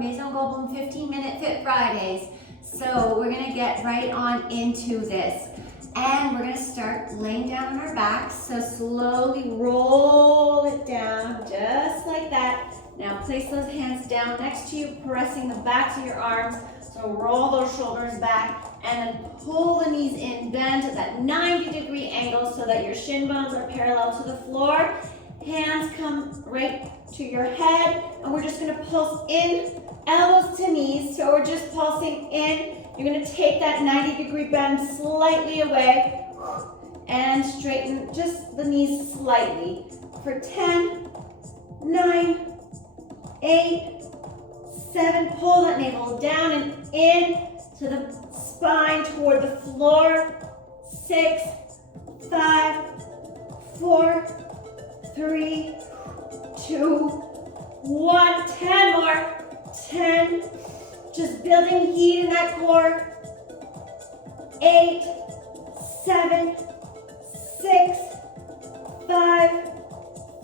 Maison Goldblum 15-minute Fit Fridays. So we're gonna get right on into this. And we're gonna start laying down on our backs. So slowly roll it down, just like that. Now place those hands down next to you, pressing the backs of your arms. So roll those shoulders back and then pull the knees in, bend at that 90-degree angle so that your shin bones are parallel to the floor. Hands come right to your head, and we're just gonna pulse in, elbows to knees. So we're just pulsing in. You're gonna take that 90-degree bend slightly away and straighten just the knees slightly for 10, 9, 8, 7, pull that navel down and in to the spine toward the floor. 6, 5, 4, 3, 2, 1, 10 more, 10, just building heat in that core. 8, 7, 6, 5,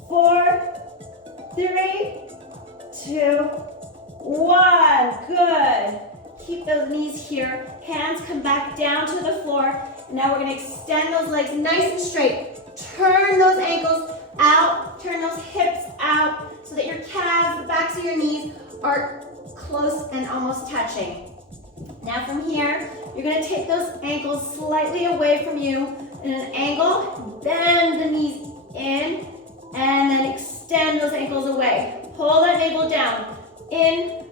4, 3, 2, 1, good. Keep those knees here, hands come back down to the floor. Now we're gonna extend those legs nice and straight. Turn those ankles out, turn those hips out so that your calves, the backs of your knees are close and almost touching. Now from here, you're gonna take those ankles slightly away from you in an angle, bend the knees in, and then extend those ankles away. Pull that navel down, in,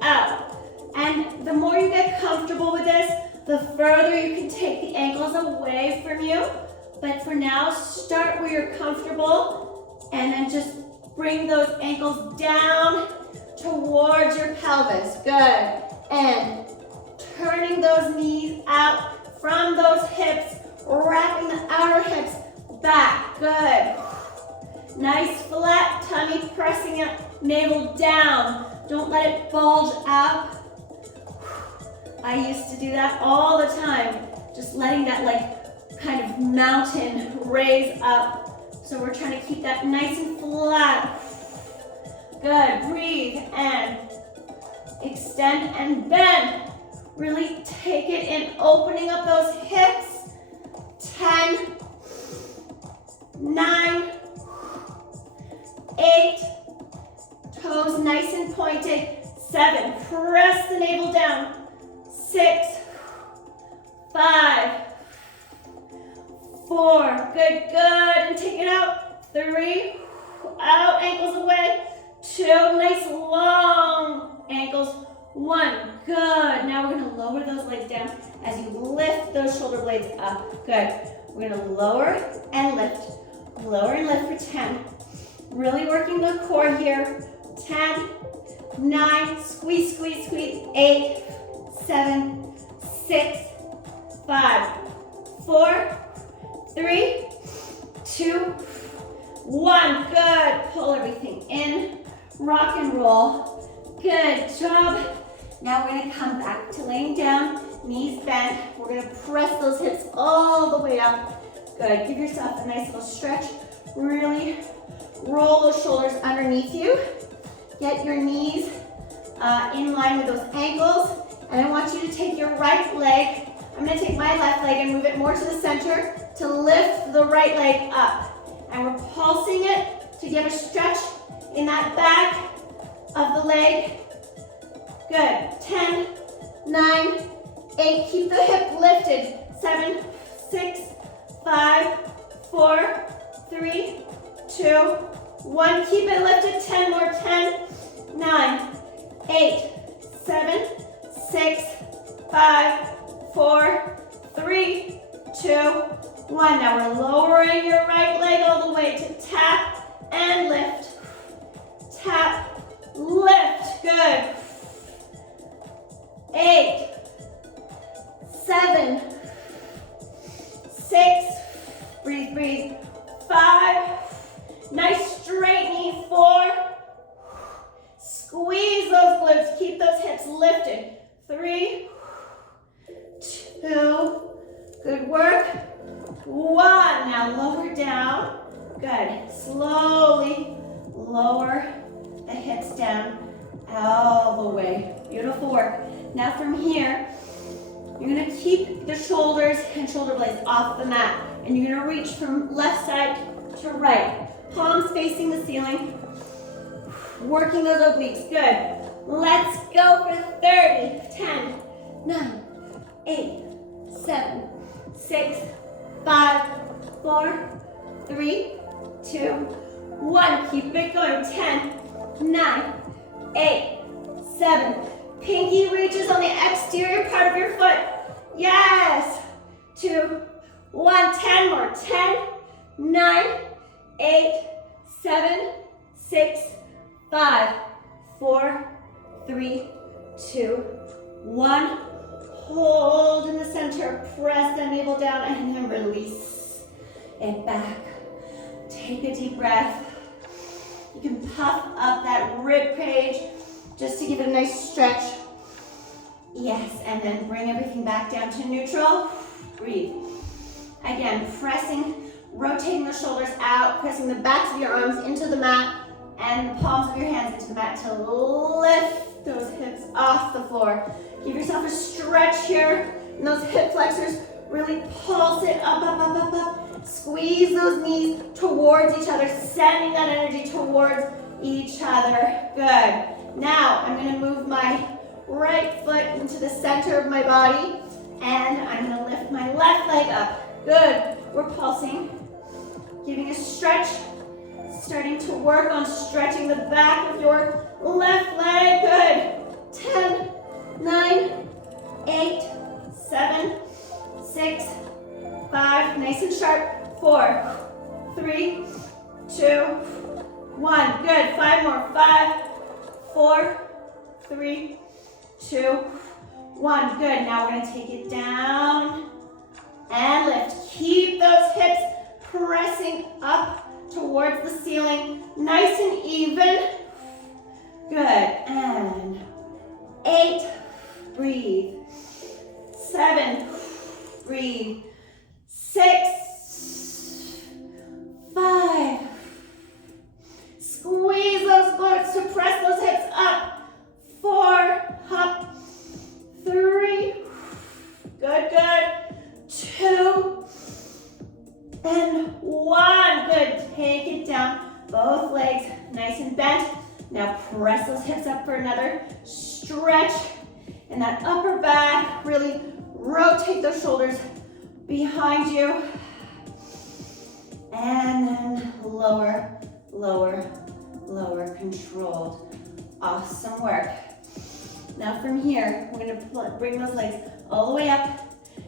out. And the more you get comfortable with this, the further you can take the ankles away from you. But for now, start where you're comfortable and then just bring those ankles down towards your pelvis. Good. And turning those knees out from those hips, wrapping the outer hips back. Good. Nice flat tummy, pressing it, navel down. Don't let it bulge up. I used to do that all the time, just letting that kind of mountain raise up. So we're trying to keep that nice and flat. Good, breathe and extend and bend. Really take it in, opening up those hips. 10, 9, 8, toes nice and pointed. 7, press the navel down. 6, 5, 4, good, and take it out. 3, out, ankles away. 2, nice long ankles. 1, good. Now we're gonna lower those legs down as you lift those shoulder blades up. Good. We're gonna lower and lift for 10. Really working the core here. 10, 9, squeeze, 8, 7, 6, 5, 4, 3, 2, 1. Good. Pull everything in. Rock and roll. Good job. Now we're gonna come back to laying down, knees bent. We're gonna press those hips all the way up. Good. Give yourself a nice little stretch. Really roll those shoulders underneath you. Get your knees in line with those ankles. And I want you to take your right leg. I'm gonna take my left leg and move it more to the center to lift the right leg up. And we're pulsing it to give a stretch in that back of the leg. Good. 10, 9, 8. Keep the hip lifted. 7, 6, 5, 4, 3, 2, 1. Keep it lifted. 10 more. 10, 9, 8, 7, 6, 5, 4, 3, 2, 1. Now we're lowering your right leg all the way to tap and lift. Tap, lift. Good. 8, 7, 6, breathe. 5, nice straight knee. 4, squeeze those glutes, keep those hips lifted. 3, 2, good work. 1, now lower down. Good, slowly lower the hips down all the way. Beautiful work. Now from here, you're gonna keep the shoulders and shoulder blades off the mat, and you're gonna reach from left side to right. Palms facing the ceiling. Working those obliques, good. Let's go for 30. 10, 9, 8, 7, 6, 5, 4, 3, 2, 1. Keep it going. 10, 9, 8, 7. Pinky reaches on the exterior part of your foot. Yes. 2, 1. 10 more. 10, 9, 8, 7, 6, 5, 4, 3, 2, 1. Hold in the center. Press the navel down and then release it back. Take a deep breath. You can puff up that rib cage just to give it a nice stretch. Yes, and then bring everything back down to neutral. Breathe. Again, pressing, rotating the shoulders out, pressing the backs of your arms into the mat and the palms of your hands into the mat to lift those hips off the floor. Give yourself a stretch here in those hip flexors. Really pulse it up, up, up, up, up. Squeeze those knees towards each other, sending that energy towards each other. Good. Now, I'm gonna move my right foot into the center of my body, and I'm gonna lift my left leg up. Good. We're pulsing, giving a stretch, starting to work on stretching the back of your left leg. Good. 10, 9, 8, 7, 6, 5, nice and sharp. 4, 3, 2, 1. Good. 5 more. 5, 4, 3, 2, 1. Good. Now we're going to take it down and lift. Keep those hips pressing up towards the ceiling. Nice and even. Good. And 8. Breathe. 7. Breathe. 6. 5. Squeeze those glutes to press those hips up. 4. Up. 3. Good, good. 2. And 1. Good. Take it down. Both legs nice and bent. Now press those hips up for another stretch in that upper back. Really rotate those shoulders behind you. And then lower, lower, lower, controlled. Awesome work. Now from here, we're gonna bring those legs all the way up.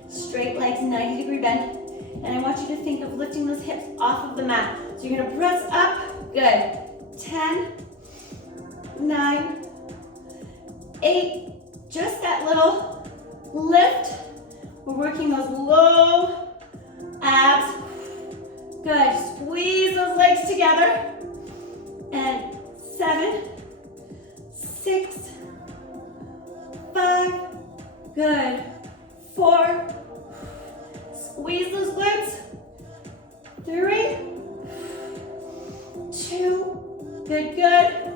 Straight legs, 90-degree bend. And I want you to think of lifting those hips off of the mat. So you're gonna press up, good. 10, 9, 8, just that little lift. We're working those low abs. Good, squeeze those legs together. And 7, 6, 5, good. 4, squeeze those glutes. 3, 2, good, good.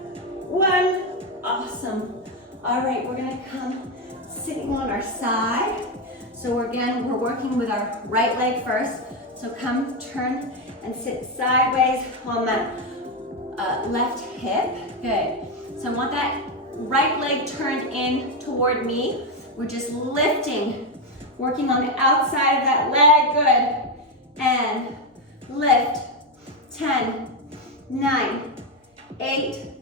1, awesome. All right, we're gonna come sitting on our side. So we're working with our right leg first. So come, turn, and sit sideways on that left hip. Good. So I want that right leg turned in toward me. We're just lifting, working on the outside of that leg. Good. And lift. 10, 9, 8,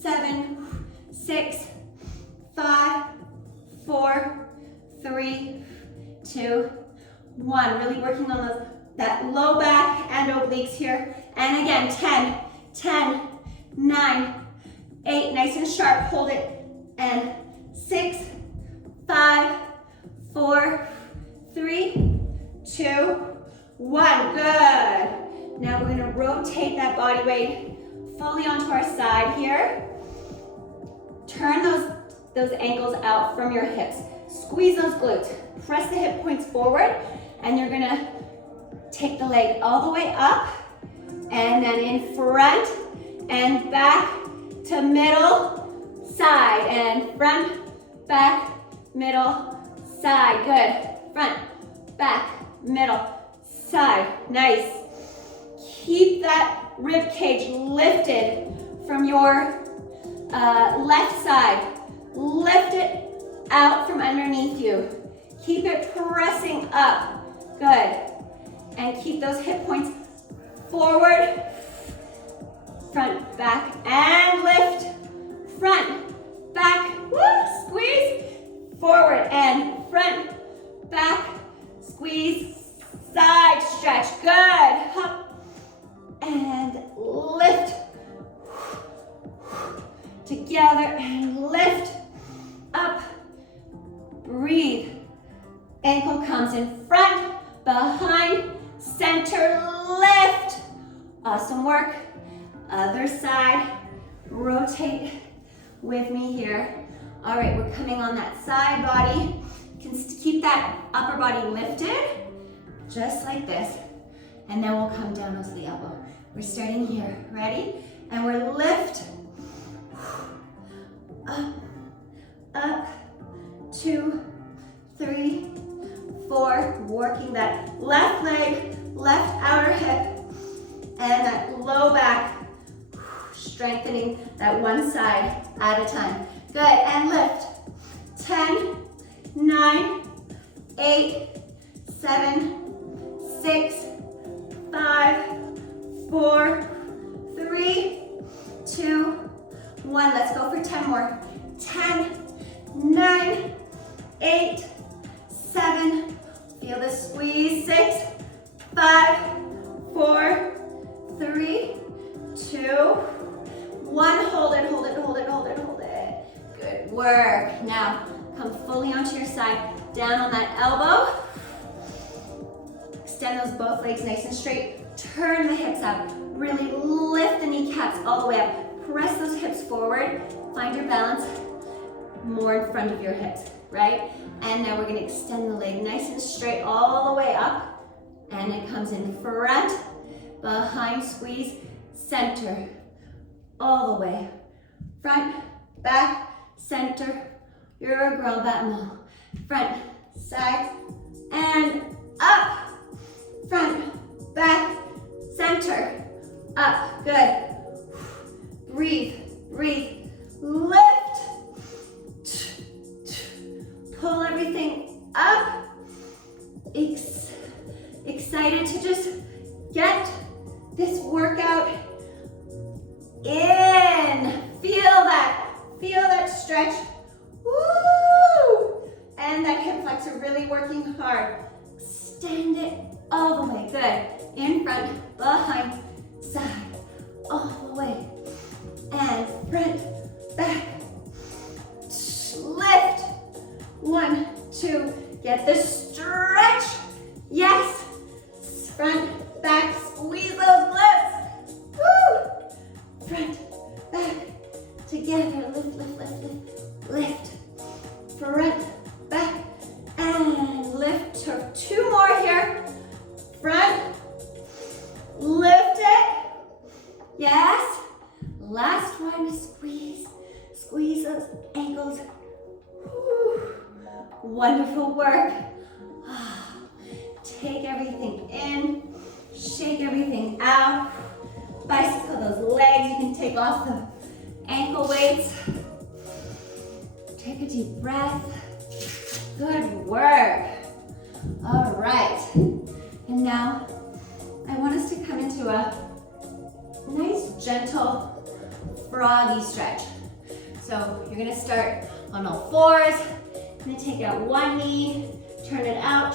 7, 6, 5, 4, 3, 2, 1. Really working on that low back and obliques here. And again, 10, 10, 9, 8, nice and sharp, hold it. And 6, 5, 4, 3, 2, 1. Good. Now we're gonna rotate that body weight fully onto our side here. Turn those ankles out from your hips. Squeeze those glutes. Press the hip points forward, and you're gonna take the leg all the way up, and then in front and back to middle, side, and front, back, middle, side. Good. Front, back, middle, side. Nice. Keep that rib cage lifted from your left side. Lift it out from underneath you. Keep it pressing up. Good. And keep those hip points forward. Front, back, and lift. Front, back, woo, squeeze. Forward and front, back, squeeze, side stretch. Good. Up and lift. Together and lift. Up. Breathe. Ankle comes in front, behind, center, lift. Awesome work. Other side. Rotate with me here. All right, we're coming on that side body. You can keep that upper body lifted, just like this. And then we'll come down onto the elbow. We're starting here. Ready? And we're lift. Up, up, 2, 3, 4. Working that left leg, left outer hip, and that low back. Strengthening that one side at a time. Good, and lift. 10, 9, 8, 7, 6, 5, 4, 3, 2, 1. Let's go for 10 more. 10, 9, 8, 7, feel the squeeze. 6, 5, 4, 3, 2, 1. Hold it, hold it, hold it, hold it, hold it. Good work. Now, come fully onto your side, down on that elbow. Extend those both legs nice and straight. Turn the hips out. Really lift the kneecaps all the way up. Press those hips forward. Find your balance more in front of your hips, right? And now we're gonna extend the leg nice and straight all the way up. And it comes in front, behind, squeeze, center, all the way. Front, back, center, your grand battement. Front, side, and up. Front, back, center, up. Good. Breathe, breathe, lift. Pull everything up. Excited to just get this workout in. Feel that stretch. Woo! And that hip flexor really working hard. Extend it all the way. Good. In front, behind, side, all the way. And front, back. Lift. 1, 2. Get the stretch. Yes. Front, back. Squeeze those glutes. Woo! Front, back. Together. Lift, lift, lift, lift. Lift. Front, back. And lift. 2 more here. Front. Lift it. Yes. Last one. Squeeze. Squeeze those ankles. Whew. Wonderful work. Take everything in. Shake everything out. Bicycle those legs. You can take off the ankle weights. Take a deep breath. Good work. All right. And now I want us to come into a nice, gentle, froggy stretch. So you're gonna start on all fours. You're gonna take out one knee, turn it out,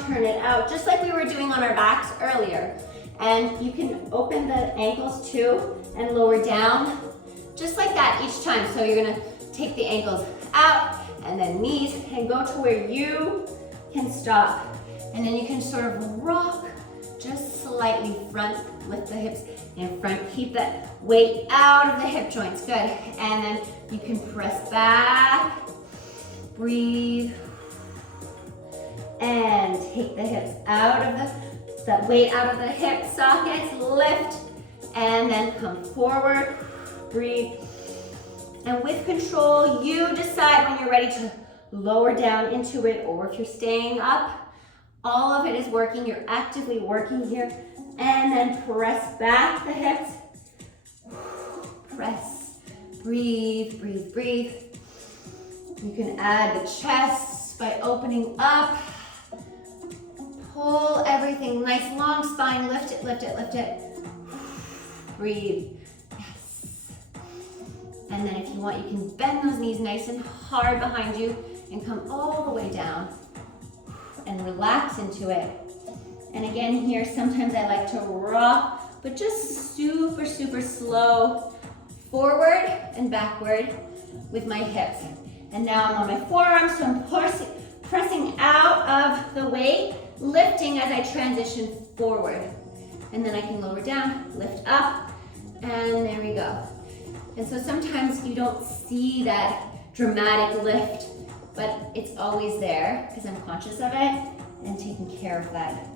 just like we were doing on our backs earlier. And you can open the ankles too and lower down, just like that each time. So you're gonna take the ankles out and then knees and go to where you can stop. And then you can sort of rock just slightly front, lift the hips in front. Keep that weight out of the hip joints, good. And then you can press back, breathe, and take the hips out of that weight out of the hip sockets, lift, and then come forward, breathe, And with control, you decide when you're ready to lower down into it, or if you're staying up. All of it is working. You're actively working here. And then press back the hips. Press. Breathe, breathe, breathe. You can add the chest by opening up. Pull everything nice, long spine. Lift it, lift it, lift it. Breathe. Yes. And then if you want, you can bend those knees nice and hard behind you and come all the way down and relax into it. And again here, sometimes I like to rock, but just super, super slow forward and backward with my hips. And now I'm on my forearms, so I'm pressing out of the weight, lifting as I transition forward. And then I can lower down, lift up, and there we go. And so sometimes you don't see that dramatic lift, but it's always there because I'm conscious of it and taking care of that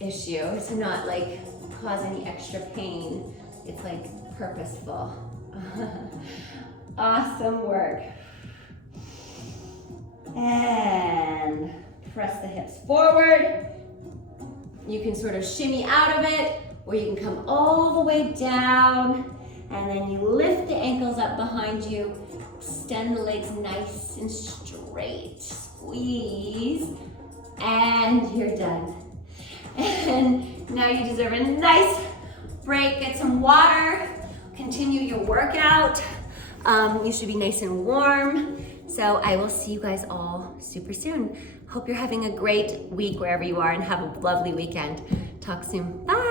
issue to not like cause any extra pain. It's like purposeful. Awesome work. And press the hips forward. You can sort of shimmy out of it, or you can come all the way down, and then you lift the ankles up behind you, extend the legs nice and straight, squeeze, and you're done. And now you deserve a nice break, get some water, continue your workout. You should be nice and warm. So I will see you guys all super soon. Hope you're having a great week wherever you are and have a lovely weekend. Talk soon. Bye.